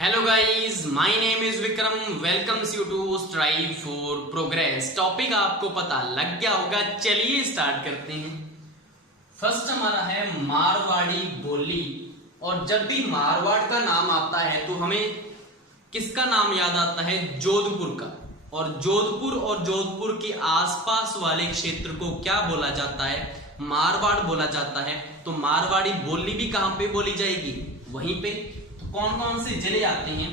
Hello guys, my name is Vikram. Welcomes you to strive for progress. Topic आपको पता लग गया होगा, चलिए स्टार्ट करते हैं। फर्स्ट हमारा है मारवाड़ी बोली। और जब भी मारवाड़ का नाम आता है तो हमें किसका नाम याद आता है? जोधपुर का। और जोधपुर के आसपास वाले क्षेत्र को क्या बोला जाता है? मारवाड़ बोला जाता है। तो मारवाड़ी बोली भी कहां पे बोली जाएगी? वहीं पे। कौन कौन से जिले आते हैं?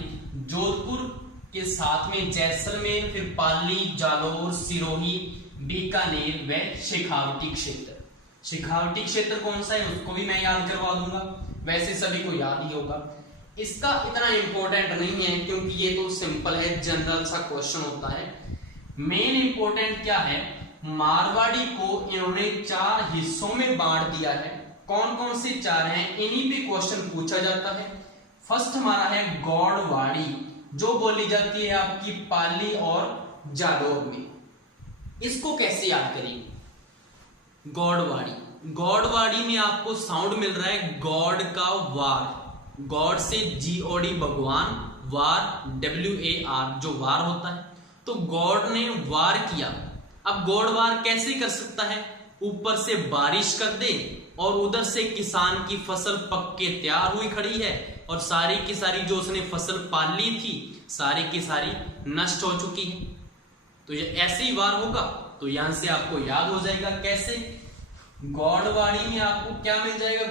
जोधपुर के साथ में जैसलमेर, फिर पाली, जालौर, सिरोही, बीकानेर व शेखावटी क्षेत्र। शेखावटी क्षेत्र कौन सा है उसको भी मैं याद करवा दूंगा, वैसे सभी को याद ही होगा। इसका इतना इंपॉर्टेंट नहीं है क्योंकि ये तो सिंपल है, जनरल सा क्वेश्चन होता है। मेन इंपॉर्टेंट क्या है? मारवाड़ी को इन्होंने 4 हिस्सों में बांट दिया है। कौन कौन से 4 हैं? इन्हीं पे क्वेश्चन पूछा जाता है। फर्स्ट हमारा है गौड़वाड़ी, जो बोली जाती है आपकी पाली और जालौर में। इसको कैसे याद करेंगे? गौड़वाड़ी में आपको साउंड मिल रहा है गॉड का वार। गॉड से GOD भगवान, वार WAR, जो वार होता है। तो गॉड ने वार किया। अब गॉड वार कैसे कर सकता है? ऊपर से बारिश कर दे और उधर से किसान की फसल पक के तैयार हुई खड़ी है और सारी की सारी जो उसने फसल पाली थी सारी की सारी नष्ट हो चुकी है। तो ये ऐसे ही वार होगा। तो यहां से आपको याद हो जाएगा कैसे। गौड़वाड़ी में आपको क्या मिल जाएगा?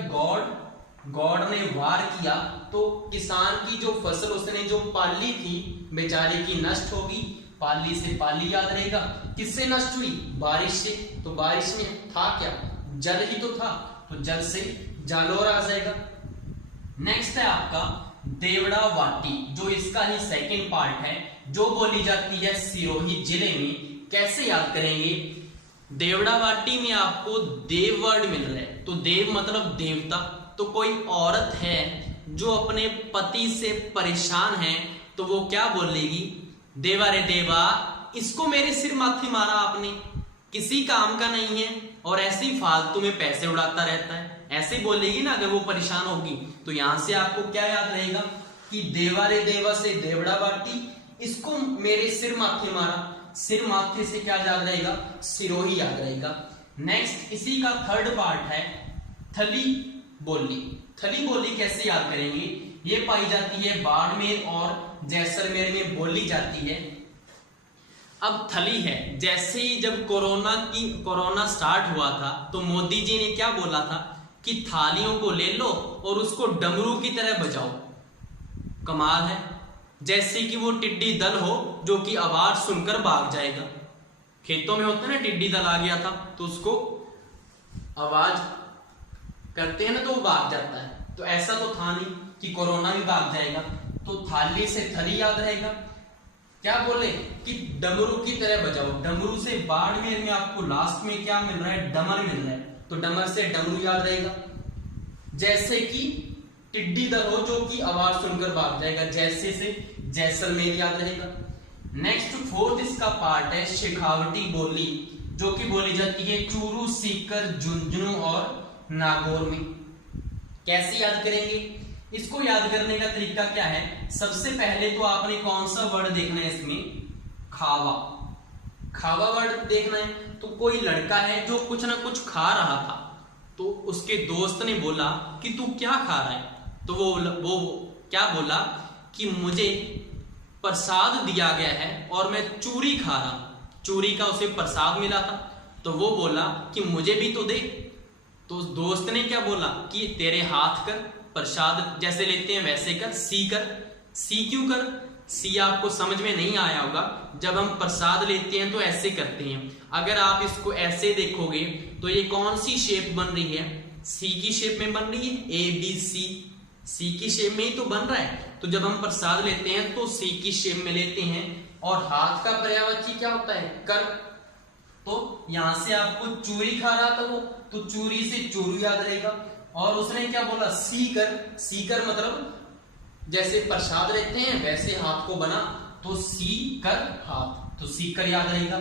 गॉड ने वार किया तो किसान की जो फसल उसने जो पाली थी बेचारे की नष्ट होगी। पाली से पाली याद रहेगा। किससे नष्ट हुई? बारिश से। तो बारिश में था क्या? जल ही तो था। तो जल से जालौर आ जाएगा। नेक्स्ट है आपका देवड़ा वाटी, जो इसका ही सेकंड पार्ट है, जो बोली जाती है सिरोही जिले में। कैसे याद करेंगे? देवड़ा वाटी में आपको देव वर्ड मिल रहा है। तो देव मतलब देवता। तो कोई औरत है जो अपने पति से परेशान है तो वो क्या बोलेगी? देवा रे देवा, इसको मेरे सिर माथे मारा आपने, किसी काम का नहीं है और ऐसे ही फालतू में पैसे उड़ाता रहता है। ऐसे बोलेगी ना अगर वो परेशान होगी। तो यहां से आपको क्या याद रहेगा कि देवा रे देवा से देवड़ा वाटी, इसको मेरे सिर माथे मारा। सिर माथे से क्या याद रहेगा? सिरोही याद रहेगा। नेक्स्ट इसी का थर्ड पार्ट है थली बोली। थली बोली कैसे याद करेंगे? ये पाई जाती है बाड़मेर और जैसलमेर में बोली जाती है। अब थली है, जैसे ही जब कोरोना स्टार्ट हुआ था तो मोदी जी ने क्या बोला था कि थालियों को ले लो और उसको डमरू की तरह बजाओ। कमाल है। जैसे कि वो टिड्डी दल हो जो कि आवाज सुनकर भाग जाएगा। खेतों में होता है ना, टिड्डी दल आ गया था तो उसको आवाज करते हैं ना तो वो भाग जाता है। तो ऐसा तो था नहीं कि कोरोना भी भाग जाएगा। तो थाली से थली याद रहेगा। क्या बोले कि डमरू की तरह बजाओ। डमरू से बाड़मेर में आपको लास्ट में क्या मिल रहा है? डमर मिल रहा है। तो डमर से डमरू याद रहेगा। जैसे कि टिड्डी दल हो जो कि आवाज सुनकर भाग जाएगा। जैसे से जैसलमेर याद रहेगा। नेक्स्ट फोर्थ इसका पार्ट है शेखावटी बोली, जो कि बोली जाती है चूरू, सीकर, झुंझुनू और नागौर में। कैसे याद करेंगे? इसको याद करने का तरीका क्या है? सबसे पहले तो आपने कौन सा वर्ड देखना है इसमें? खावा। खावा वर्ड देखना है। तो कोई लड़का है जो कुछ ना कुछ खा रहा था तो उसके दोस्त ने बोला कि तू क्या खा रहा है? तो वो क्या बोला कि मुझे प्रसाद दिया गया है और मैं चूरी खा रहा हूं। चूरी का उसे प्रसाद मिला था तो वो बोला कि मुझे भी तो दे। तो दोस्त ने क्या बोला कि तेरे हाथ कर, प्रसाद जैसे लेते हैं वैसे कर, सी कर। सी क्यों कर? सी आपको समझ में नहीं आया होगा। जब हम प्रसाद लेते हैं तो ऐसे करते हैं। अगर आप इसको ऐसे देखोगे तो ये कौन सी शेप बन रही है? सी की शेप में बन रही है। ABC सी की शेप में ही तो बन रहा है। तो जब हम प्रसाद लेते हैं तो सी की शेप में लेते हैं। और हाथ का पर्यायवाची क्या होता है? कर। तो यहां से आपको चूरी खा रहा था वो, तो चूरी से चूरू याद रहेगा। और उसने क्या बोला? सीकर। सीकर मतलब जैसे प्रसाद लेते हैं वैसे हाथ को बना, तो सीकर हाथ, तो सीकर याद रहेगा।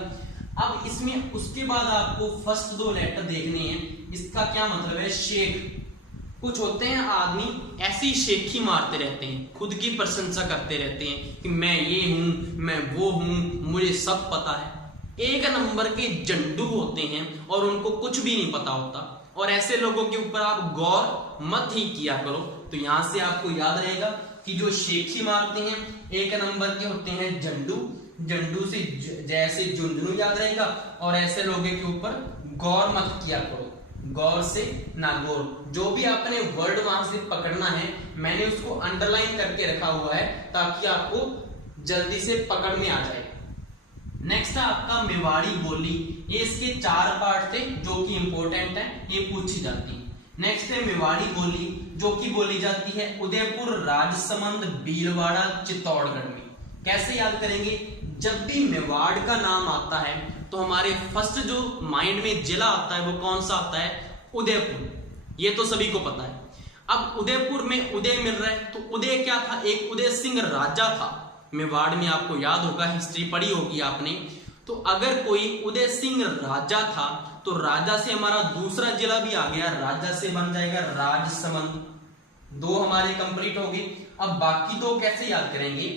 अब इसमें उसके बाद आपको फर्स्ट 2 लेटर देखने हैं। इसका क्या मतलब है? शेख। कुछ होते हैं आदमी ऐसी शेखी मारते रहते हैं, खुद की प्रशंसा करते रहते हैं कि मैं ये हूं, मैं वो हूं, मुझे सब पता है। एक नंबर के जंडू होते हैं और उनको कुछ भी नहीं पता होता, और ऐसे लोगों के ऊपर आप गौर मत ही किया करो। तो यहां से आपको याद रहेगा कि जो शेखी मारते हैं एक नंबर के होते हैं जंडू, जंडू से जैसे झुंझुनू याद रहेगा, और ऐसे लोगों के ऊपर गौर मत किया करो, गौर से ना गौर। जो भी आपने वर्ड वहां से पकड़ना है मैंने उसको अंडरलाइन करके रखा हुआ है ताकि आपको जल्दी से पकड़ में आ जाए। नेक्स्ट है आपका मेवाड़ी बोली। ये इसके 4 पार्ट थे जो कि इंपॉर्टेंट है, ये पूछी जाती है। नेक्स्ट है मेवाड़ी बोली जो कि बोली जाती है उदयपुर, राजसमंद, भीलवाड़ा, चित्तौड़गढ़ में। कैसे याद करेंगे? जब भी मेवाड़ का नाम आता है तो हमारे फर्स्ट जो माइंड में जिला आता है वो कौन सा आता है? उदयपुर। ये तो सभी को पता है। अब उदयपुर में उदय मिल रहा है, तो उदय क्या था? एक उदय सिंह राजा था मेवाड़ में। आपको याद होगा, हिस्ट्री पढ़ी होगी आपने। तो अगर कोई उदय सिंह राजा था तो राजा से हमारा दूसरा जिला भी आ गया, राजा से बन जाएगा राजसमंद। 2 हमारे कंप्लीट हो गए। अब बाकी 2 कैसे याद करेंगे?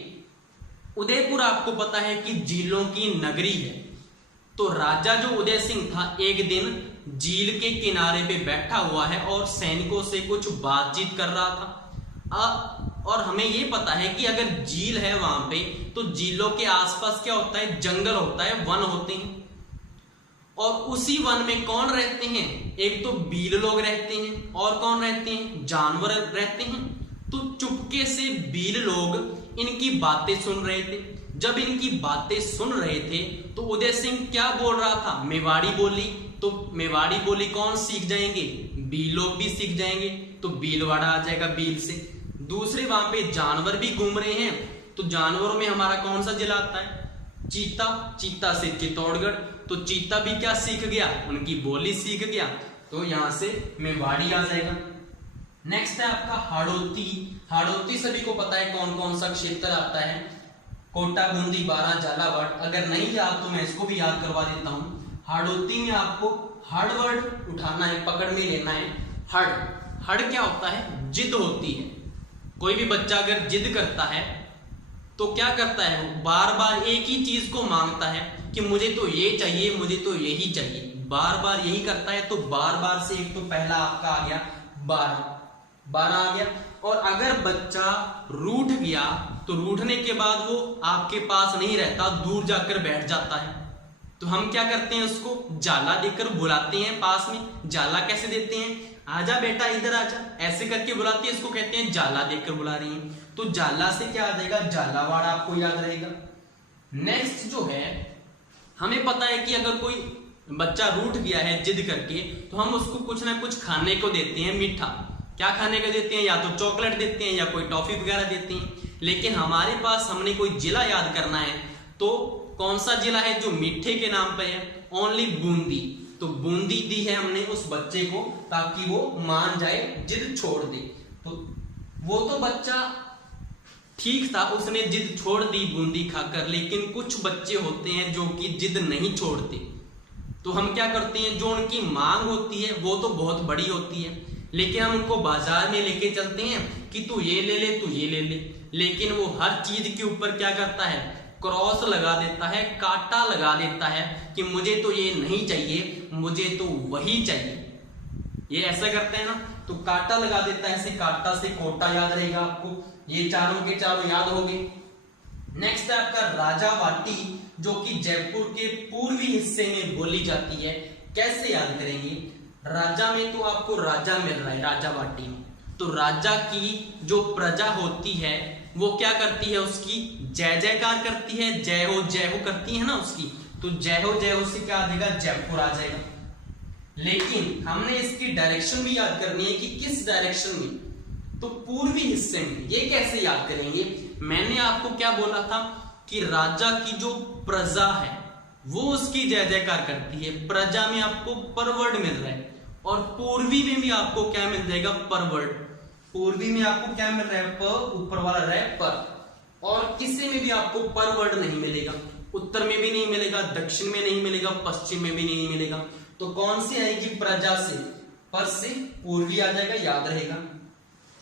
उदयपुर आपको पता है कि झीलों की नगरी है, तो राजा जो उदय सिंह था एक दिन झील के किनारे पे बैठा हुआ है और सैनिकों से कुछ बातचीत कर रहा था। और हमें ये पता है कि अगर झील है वहां पे तो झीलों के आसपास क्या होता है? जंगल होता है, वन होते हैं। और उसी वन में कौन रहते हैं? एक तो भील लोग रहते हैं, और कौन रहते हैं? जानवर रहते हैं। तो चुपके से भील लोग इनकी बातें सुन रहे थे। जब इनकी बातें सुन रहे थे तो उदय सिंह क्या बोल रहा था? मेवाड़ी बोली। तो मेवाड़ी बोली कौन सीख जाएंगे? भील लोग भी सीख जाएंगे, तो भीलवाड़ा आ जाएगा भील से। दूसरे वहां पे जानवर भी घूम रहे हैं, तो जानवरों में हमारा कौन सा जिला आता है? चीता। चीता से चित्तौड़गढ़, तो चीता भी क्या सीख गया? उनकी बोली सीख गया, तो यहां से मेवाड़ी आ जाएगा। नेक्स्ट है आपका हाड़ौती। हाड़ौती सभी को पता है कौन कौन सा क्षेत्र आता है? कोटा, बूंदी, बारां, झालावाड़। अगर नहीं याद तो मैं इसको भी याद करवा देता हूं। हाड़ौती में आपको हड़ वर्ड उठाना है, पकड़ में लेना है। हड़, हड़ क्या होता है? जिद होती है। कोई भी बच्चा अगर जिद करता है तो क्या करता है? वो बार बार एक ही चीज को मांगता है कि मुझे तो ये चाहिए, मुझे तो यही चाहिए, बार बार यही करता है। तो बार बार से एक तो पहला आपका आ गया 12 आ गया। और अगर बच्चा रूठ गया तो रूठने के बाद वो आपके पास नहीं रहता, दूर जाकर बैठ जाता है। तो हम क्या करते हैं? उसको जाला देकर बुलाते हैं पास में। जाला कैसे देते हैं? आजा बेटा इधर आजा, ऐसे करके बुलाते हैं। इसको कहते हैं जाला देकर बुला रही हैं। तो जाला से क्या आ जाएगा? झालावाड़ आपको याद रहेगा। नेक्स्ट जो है, हमें पता है कि अगर कोई बच्चा रूठ गया है जिद करके तो हम उसको कुछ ना कुछ खाने को देते हैं, मीठा। क्या खाने को देते हैं? या तो चॉकलेट देते हैं या कोई टॉफी वगैरह देते हैं। लेकिन हमारे पास हमने कोई जिला याद करना है, तो कौन सा जिला है जो मीठे के नाम पे है? ओनली बूंदी। तो बूंदी दी है हमने उस बच्चे को ताकि वो मान जाए, जिद छोड़ दे। तो वो तो बच्चा ठीक था, उसने जिद छोड़ दी बूंदी खाकर। लेकिन कुछ बच्चे होते हैं जो कि जिद नहीं छोड़ते, तो हम क्या करते हैं? जो उनकी मांग होती है वो तो बहुत बड़ी होती है, लेकिन हम उनको बाजार में लेके चलते हैं कि तू ये ले ले, तू ये ले ले। लेकिन वो हर चीज के ऊपर क्या करता है? क्रॉस लगा देता है, कांटा लगा देता है कि मुझे तो ये नहीं चाहिए, मुझे तो वही चाहिए। ये ऐसा करते हैं ना, तो कांटा लगा देता है। ऐसे कांटा से कोटा याद रहेगा आपको। ये चारों के चारों याद हो गए। नेक्स्ट है आपका राजावाटी, जो कि जयपुर के पूर्वी हिस्से में बोली जाती है। कैसे याद करेंगे? राजा में तो आपको राजा मिल रहा है राजावाटी में, तो राजा की जो प्रजा होती है वो क्या करती है? उसकी जय जयकार करती है, जय हो करती है ना उसकी। तो जय हो से क्या आ जाएगा? जयपुर आ जाएगा। लेकिन हमने इसकी डायरेक्शन भी याद करनी है कि किस डायरेक्शन में? तो पूर्वी हिस्से में। ये कैसे याद करेंगे? मैंने आपको क्या बोला था कि राजा की जो प्रजा है वो उसकी जय जयकार करती है। प्रजा में आपको परवर्ड मिल रहा है, और पूर्वी में भी आपको क्या मिल जाएगा? परवर्ड। पूर्वी में आपको क्या मिल रहा है? प, ऊपर वाला रहा है पर। और किसी में भी आपको पर वर्ड नहीं मिलेगा। उत्तर में भी नहीं मिलेगा, दक्षिण में नहीं मिलेगा, पश्चिम में भी नहीं मिलेगा। तो कौन सी आएगी? प्रजा से। पर से पूर्वी आ जाएगा, याद रहेगा।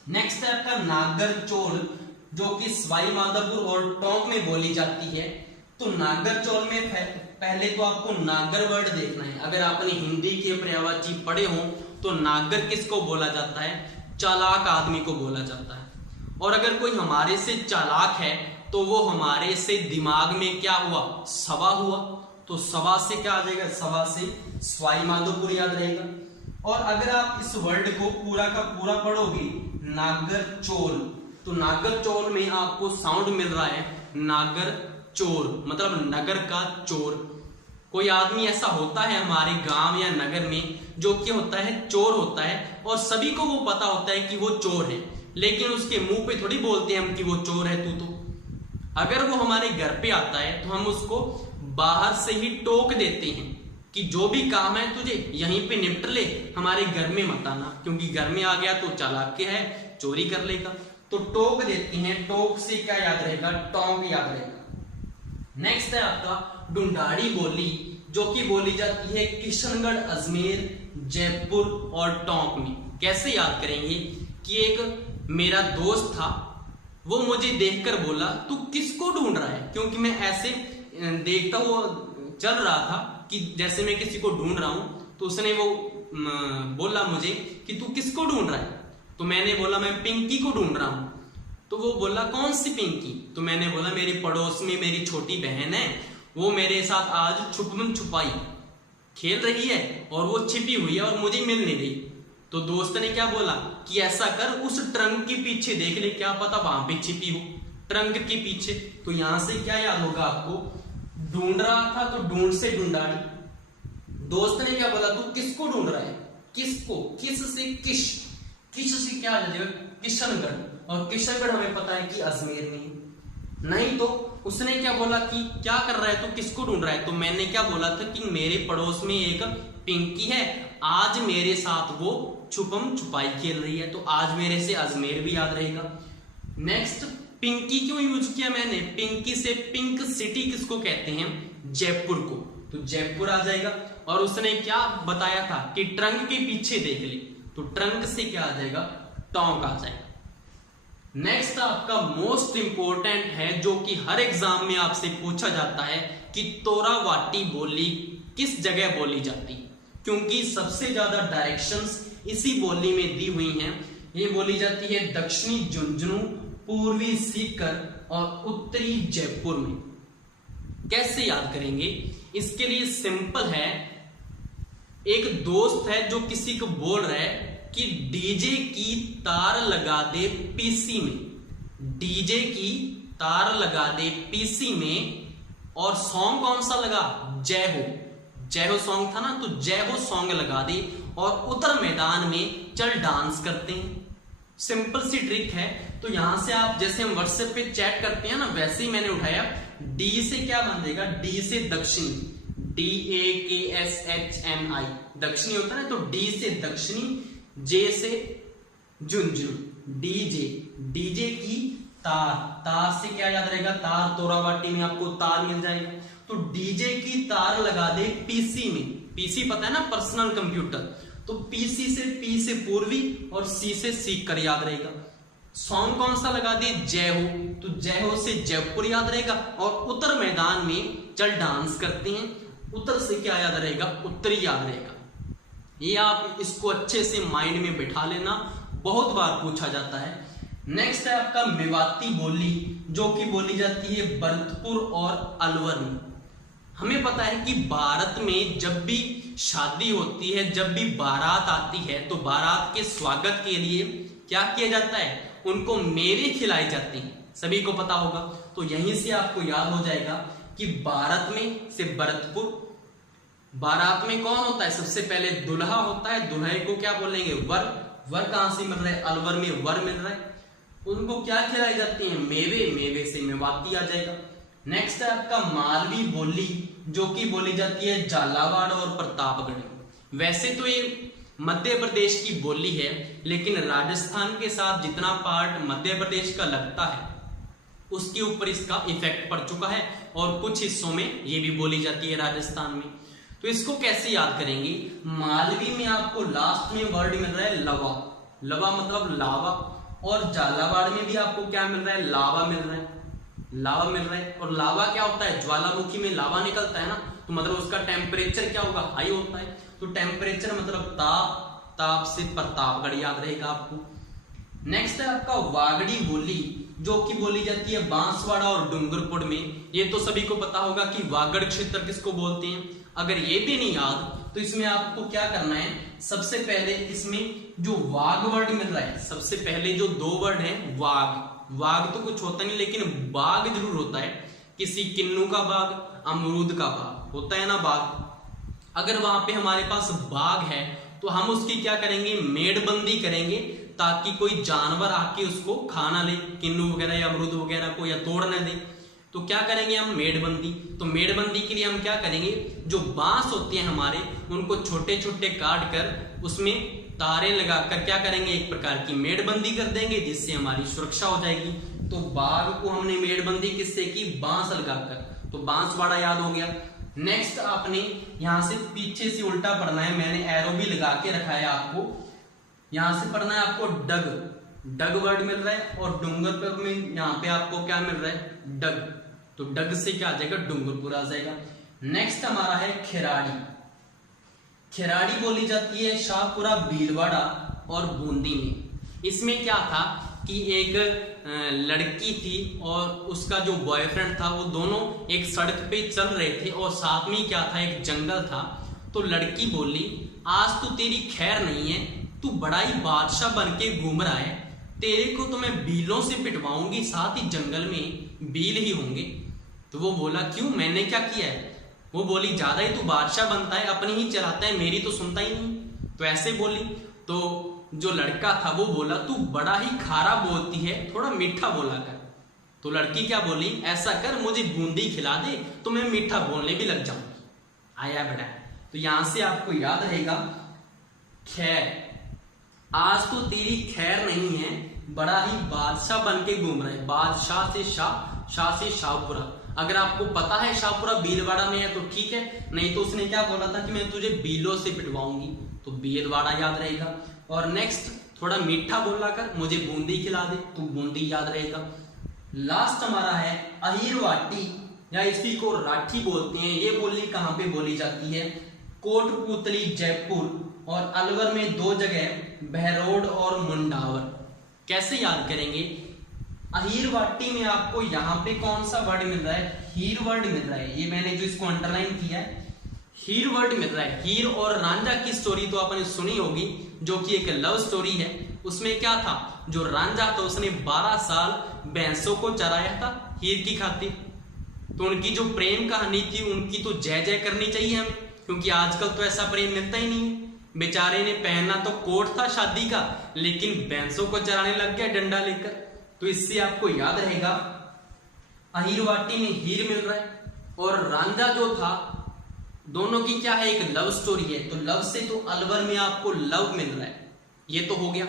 नेक्स्ट है आपका नागर चोल, जो कि सवाई माधोपुर और टोंक में बोली जाती है। तो नागर चोल में पहले तो आपको नागर वर्ड देखना है। अगर आपने हिंदी के पर्यायवाची पढ़े हो तो नागर किसको बोला जाता है? चालाक आदमी को बोला जाता है। और अगर कोई हमारे से चालाक है तो वो हमारे से दिमाग में क्या हुआ? सवा हुआ। तो सवा से क्या आ जाएगा? सवा से सवाई माधोपुर, याद रहेगा। और अगर आप इस वर्ड को पूरा का पूरा पढ़ोगे, नागर चोल, तो नागर चोल में आपको साउंड मिल रहा है नागर चोर, मतलब नगर का चोर। कोई आदमी ऐसा होता है हमारे गांव या नगर में जो कि होता है चोर होता है, और सभी को वो पता होता है कि वो चोर है, लेकिन उसके मुंह पे थोड़ी बोलते हैं हम कि वो चोर है तू। तो अगर वो हमारे घर पे आता है तो हम उसको बाहर से ही टोक देते हैं कि जो भी काम है तुझे यहीं पे निपट ले, हमारे घर में मत आना, क्योंकि घर में आ गया तो चालाक है, चोरी कर लेगा। तो टोक देती हैं। टोक से क्या याद रहेगा? टोंक याद रहेगा। नेक्स्ट है आपका ढूंढाड़ी बोली, जो कि बोली जाती है किशनगढ़, अजमेर, जयपुर और टोंक में। कैसे याद करेंगे कि एक मेरा दोस्त था, वो मुझे देखकर बोला तू किसको ढूंढ रहा है? क्योंकि मैं ऐसे देखता हुआ चल रहा था कि जैसे मैं किसी को ढूंढ रहा हूं, तो उसने वो बोला मुझे कि तू किसको ढूंढ रहा है? तो मैंने बोला मैं पिंकी को ढूंढ रहा हूं। तो वो बोला कौन सी पिंकी? तो मैंने बोला मेरी पड़ोस में मेरी छोटी बहन है, वो मेरे साथ आज छुपन छुपाई खेल रही है और वो छिपी हुई है और मुझे मिल नहीं रही। तो दोस्त ने क्या बोला कि ऐसा कर, उस ट्रंक के पीछे देख ले, क्या पता वहां पे छिपी हो, ट्रंक के पीछे। तो यहां से क्या याद होगा आपको? ढूंढ रहा था तो ढूंढ से ढूंढाड़ी। दोस्त ने क्या बोला? तू किसको ढूंढ रहा है? किसको? किस से किश, किश से क्या आ जाएगा? किशनगढ़, और किशनगढ़ हमें पता है कि अजमेर में नहीं। तो उसने क्या बोला कि क्या कर रहा है तू, किसको ढूंढ रहा है? तो मैंने क्या बोला था कि मेरे पड़ोस में एक पिंकी है, आज मेरे साथ वो छुपम छुपाई खेल रही है। तो आज मेरे से अजमेर भी याद रहेगा। नेक्स्ट, पिंकी क्यों यूज किया मैंने? पिंकी से पिंक सिटी किसको कहते हैं? जयपुर को। तो जयपुर आ जाएगा। और उसने क्या बताया था कि ट्रंक के पीछे देख ले, तो ट्रंक से क्या आ जाएगा? टोंक आ जाएगा। नेक्स्ट आपका मोस्ट इंपोर्टेंट है, जो कि हर एग्जाम में आपसे पूछा जाता है कि तोरावाटी बोली किस जगह बोली जाती है, क्योंकि सबसे ज्यादा डायरेक्शंस इसी बोली में दी हुई हैं। ये बोली जाती है दक्षिणी झुंझुनू, पूर्वी सीकर और उत्तरी जयपुर में। कैसे याद करेंगे? इसके लिए सिंपल है, एक दोस्त है जो किसी को बोल रहा है कि डीजे की तार लगा दे पीसी में, डीजे की तार लगा दे पीसी में। और सॉन्ग कौन सा लगा? जय हो, जय हो सॉन्ग था ना, तो जय हो सॉन्ग लगा दे और उतर मैदान में चल डांस करते हैं। सिंपल सी ट्रिक है। तो यहां से आप जैसे हम व्हाट्सएप पे चैट करते हैं ना, वैसे ही मैंने उठाया। डी से क्या बन जाएगा? डी से दक्षिणी, DAKSHNI, दक्षिणी होता है ना, तो डी से दक्षिणी, जे से झुंझुनू, डीजे, डीजे की तार, तार से क्या याद रहेगा? तार, तोरावाटी में आपको तार मिल जाएगा। तो डीजे की तार लगा दे पीसी में, पीसी पता है ना, पर्सनल कंप्यूटर। तो पीसी से पी से पूर्वी और सी से सीख कर याद रहेगा। सॉन्ग कौन सा लगा दे? जय हो, तो जय हो से जयपुर याद रहेगा। और उत्तर मैदान में चल डांस करते हैं, उत्तर से क्या याद रहेगा? उत्तरी याद रहेगा। ये आप इसको अच्छे से माइंड में बिठा लेना, बहुत बार पूछा जाता है। नेक्स्ट है आपका मेवाती बोली, जो कि बोली जाती है भरतपुर और अलवर में। हमें पता है कि भारत में जब भी शादी होती है, जब भी बारात आती है, तो बारात के स्वागत के लिए क्या किया जाता है? उनको मेवे खिलाए जाते हैं, सभी को पता होगा। तो यहीं से आपको याद हो जाएगा कि भारत में से भरतपुर। बारात में कौन होता है? सबसे पहले दुल्हा होता है, दुल्हे को क्या बोलेंगे? वर। वर कहां से मिल रहा है? अलवर में वर मिल रहा है। उनको क्या खिलाई जाती है? मेवे, मेवे से मेवाती आ जाएगा। नेक्स्ट है आपका मालवी बोली, जो कि बोली जाती है झालावाड़ और प्रतापगढ़। वैसे तो ये मध्य प्रदेश की बोली है, लेकिन राजस्थान के साथ जितना पार्ट मध्य प्रदेश का लगता है उसके ऊपर इसका इफेक्ट पड़ चुका है, और कुछ हिस्सों में ये भी बोली जाती है राजस्थान में। तो तो इसको कैसे याद करेंगे? मालवी में आपको लास्ट में वर्ड मिल रहा है लवा, लवा मतलब लावा, और झालावाड़ में भी आपको क्या मिल रहा है? लावा मिल रहा है, लावा मिल रहा है। और लावा क्या होता है? ज्वालामुखी में लावा निकलता है ना, तो मतलब उसका टेम्परेचर क्या होगा? हाई होता है। तो टेम्परेचर मतलब ताप, ताप से प्रतापगढ़ याद रहेगा आपको। नेक्स्ट है आपका वागड़ी बोली, जो कि बोली जाती है बांसवाड़ा और डूंगरपुर में। ये तो सभी को पता होगा कि वागड़ क्षेत्र किसको बोलते हैं। अगर ये भी नहीं याद तो इसमें आपको क्या करना है? सबसे पहले इसमें जो वाघ वर्ड मिल रहा है, सबसे पहले जो दो वर्ड है वाघ, वाघ तो कुछ होता नहीं लेकिन बाग जरूर होता है। किसी किन्नू का बाग, अमरूद का बाग होता है ना बाग। अगर वहां पे हमारे पास बाग है तो हम उसकी क्या करेंगे? मेड़बंदी करेंगे, ताकि कोई जानवर आके उसको खा ना ले, किन्नू वगैरह या अमरूद वगैरह को, या तोड़ ना दे। तो क्या करेंगे हम? मेड़बंदी। तो मेड़बंदी के लिए हम क्या करेंगे? जो बांस होते हैं हमारे, उनको छोटे छोटे काट कर उसमें तारे लगाकर क्या करेंगे? एक प्रकार की मेड़बंदी कर देंगे, जिससे हमारी सुरक्षा हो जाएगी। तो बाघ को हमने मेड़बंदी किससे की? बांस लगाकर। तो बांसवाड़ा याद हो गया। नेक्स्ट आपने यहां से पीछे से उल्टा पढ़ना है, मैंने एरो भी लगा के रखा है आपको। यहां से पढ़ना है आपको डग, डग वर्ड मिल रहा है, और डूंगरपुर में यहाँ पे आपको क्या मिल रहा है? डग। तो डग से क्या आ जाएगा? डूंगरपुर आ जाएगा। नेक्स्ट हमारा है खिराड़ी। खिराड़ी बोली जाती है शाहपुरा, भीलवाड़ा और बूंदी में। इसमें क्या था कि एक लड़की थी और उसका जो बॉयफ्रेंड था, वो दोनों एक सड़क पे चल रहे थे और साथ में क्या था? एक जंगल था। तो लड़की बोली, आज तो तेरी खैर नहीं है, तू बड़ा ही बादशाह बन के घूम रहा है, तेरे को तो मैं बीलों से पिटवाऊंगी, साथ ही जंगल में बील ही होंगे। तो वो बोला, क्यों, मैंने क्या किया है? वो बोली, ज्यादा ही तू बादशाह बनता है, अपनी ही चलाता है, मेरी तो सुनता ही नहीं। तो ऐसे बोली। तो जो लड़का था वो बोला, तू बड़ा ही खारा बोलती है, थोड़ा मीठा बोला कर। तो लड़की क्या बोली? ऐसा कर, मुझे बूंदी खिला दे तो मैं मीठा बोलने भी लग जाऊंगी। आया बेटा। तो यहां से आपको याद रहेगा खैर, आज तो तेरी खैर नहीं है, बड़ा ही बादशाह बन के घूम रहे। बादशाह से शाह, शाह से शाहपुरा। अगर आपको पता है शाहपुरा भीलवाड़ा में है तो ठीक है, नहीं तो उसने क्या बोला था कि मैं तुझे बीलों से पिटवाऊंगी। तो भीलवाड़ा याद रहेगा। और नेक्स्ट, थोड़ा मीठा बोला कर, मुझे बूंदी खिला दे, तो बूंदी याद रहेगा। लास्ट हमारा है अहिरवाटी, या इसी को राठी बोलते हैं। ये बोली कहां पे बोली जाती है? कोटपुतली जयपुर, और अलवर में दो जगह, बहरोड और मुंडावर। कैसे याद करेंगे? अहिरवाटी में आपको यहाँ पे कौन सा वर्ड मिल रहा है? हीर वर्ड मिल रहा है। ये मैंने जो इसको अंडरलाइन किया है, हीर वर्ड मिल रहा है। हीर और रांझा की स्टोरी तो आपने सुनी होगी, जो कि एक लव स्टोरी है। उसमें क्या था? जो रांझा था उसने 12 साल भैंसों को चराया था हीर की खातिर। तो उनकी जो प्रेम कहानी थी, उनकी तो जय जय करनी चाहिए हमें, क्योंकि आजकल तो ऐसा प्रेम मिलता ही नहीं है। बेचारे ने पहनना तो कोट था शादी का, लेकिन भैंसों को चराने लग गया डंडा लेकर। तो इससे आपको याद रहेगा अहिरवाटी में हीर मिल रहा है और रांझा जो था, दोनों की क्या है? एक लव स्टोरी है। तो लव से तो अलवर में आपको लव मिल रहा है, ये तो हो गया।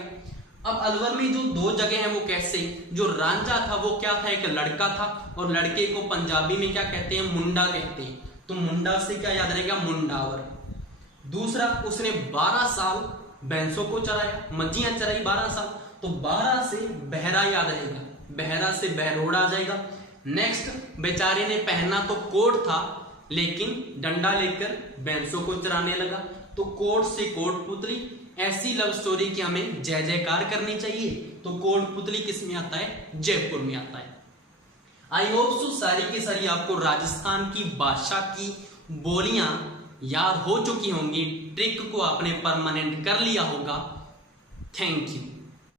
अब अलवर में जो दो जगह हैं वो कैसे? जो रांझा था वो क्या था? एक लड़का था, और लड़के को पंजाबी में क्या कहते हैं? मुंडा कहते हैं। तो मुंडा से क्या याद रहेगा? मुंडावर। दूसरा, उसने 12 साल भैंसों को चराया, मज्जियां चराई 12 साल, तो 12 से बहरा याद रहेगा, बहरा से बहरोड आ जाएगा। नेक्स्ट, बेचारे ने पहनना तो कोट था, लेकिन डंडा लेकर भैंसों को चराने लगा, तो कोट से कोटपुतली। ऐसी लव स्टोरी की हमें जय जयकार करनी चाहिए। तो कोटपुतली किस में आता है? जयपुर में आता है। आई होप सो सारी की सारी आपको राजस्थान की भाषा की बोलियां याद हो चुकी होंगी, ट्रिक को आपने परमानेंट कर लिया होगा। Thank you.